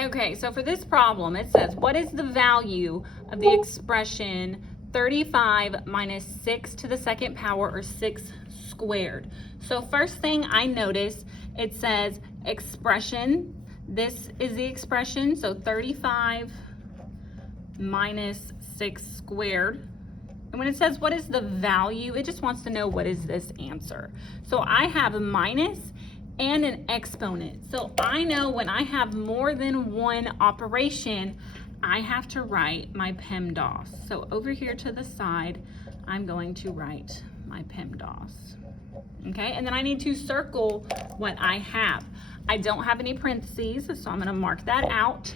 Okay, so for this problem, it says, what is the value of the expression 35 minus 6 to the second power, or 6 squared? So first thing I notice, it says expression. This is the expression, so 35 minus 6 squared. And when it says what is the value, it just wants to know what is this answer. So I have a minus and an exponent. So I know when I have more than one operation, I have to write my PEMDAS. So over here to the side, I'm going to write my PEMDAS. Okay, and then I need to circle what I have. I don't have any parentheses, so I'm gonna mark that out.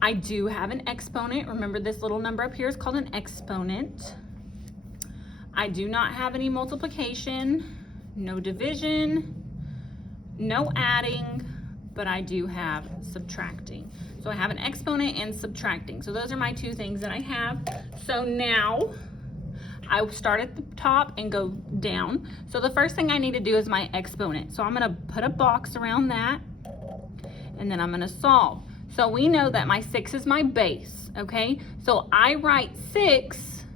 I do have an exponent. Remember, this little number up here is called an exponent. I do not have any multiplication, no division, no adding, but I do have subtracting. So I have an exponent and subtracting. So those are my two things that I have. So now I start at the top and go down. So the first thing I need to do is my exponent. So I'm gonna put a box around that, and then I'm gonna solve. So we know that my 6 is my base, okay? So I write 6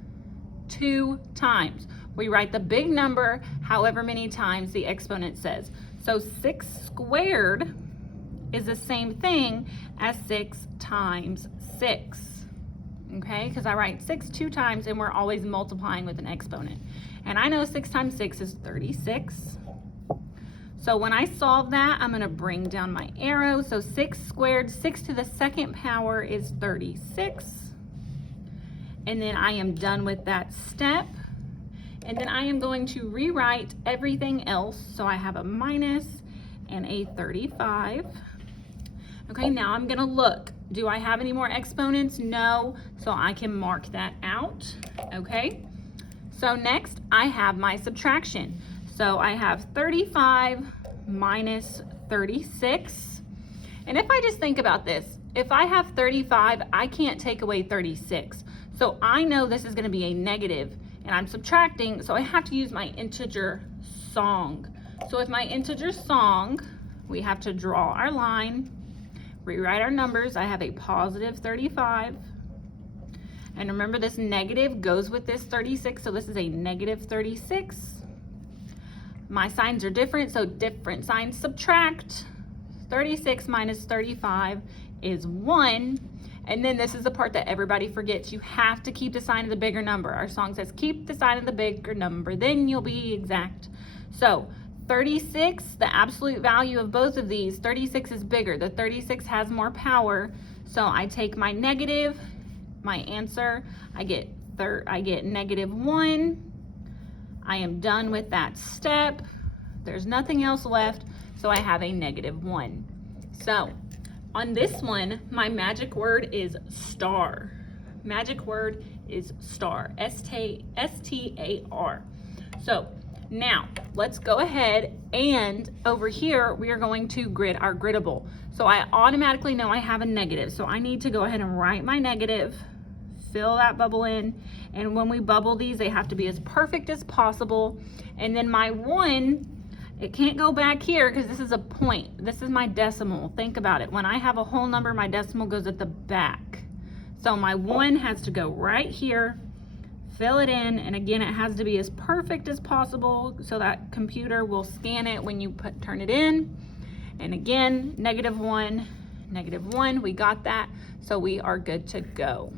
2 times. We write the big number however many times the exponent says. So 6 squared is the same thing as 6 times 6, okay? Because I write 6 2 times and we're always multiplying with an exponent. And I know 6 times 6 is 36. So when I solve that, I'm gonna bring down my arrow. So 6 squared, 6 to the second power is 36. And then I am done with that step. And then I am going to rewrite everything else. So I have a minus and a 35. Okay, now I'm gonna look. Do I have any more exponents? No, so I can mark that out, okay? So next I have my subtraction. So I have 35 minus 36. And if I just think about this, if I have 35, I can't take away 36. So I know this is gonna be a negative, and I'm subtracting, so I have to use my integer song. So with my integer song, we have to draw our line, rewrite our numbers. I have a positive 35. And remember, this negative goes with this 36, so this is a negative 36. My signs are different, so different signs subtract. 36 minus 35 is 1. And then this is the part that everybody forgets. You have to keep the sign of the bigger number. Our song says, keep the sign of the bigger number, then you'll be exact. So 36, the absolute value of both of these, 36 is bigger. The 36 has more power. So I take my negative, my answer, I get negative 1. I am done with that step. There's nothing else left, so I have a negative 1. So on this one, my magic word is STAAR. Magic word is STAAR, S-T-A-R. So now let's go ahead, and over here we are going to grid our griddable. So I automatically know I have a negative, so I need to go ahead and write my negative, fill that bubble in, and when we bubble these, they have to be as perfect as possible. And then my 1, it can't go back here because this is a point. This is my decimal. Think about it. When I have a whole number, my decimal goes at the back. So my 1 has to go right here, fill it in, and again, it has to be as perfect as possible so that computer will scan it when you turn it in. And again, negative 1, we got that. So we are good to go.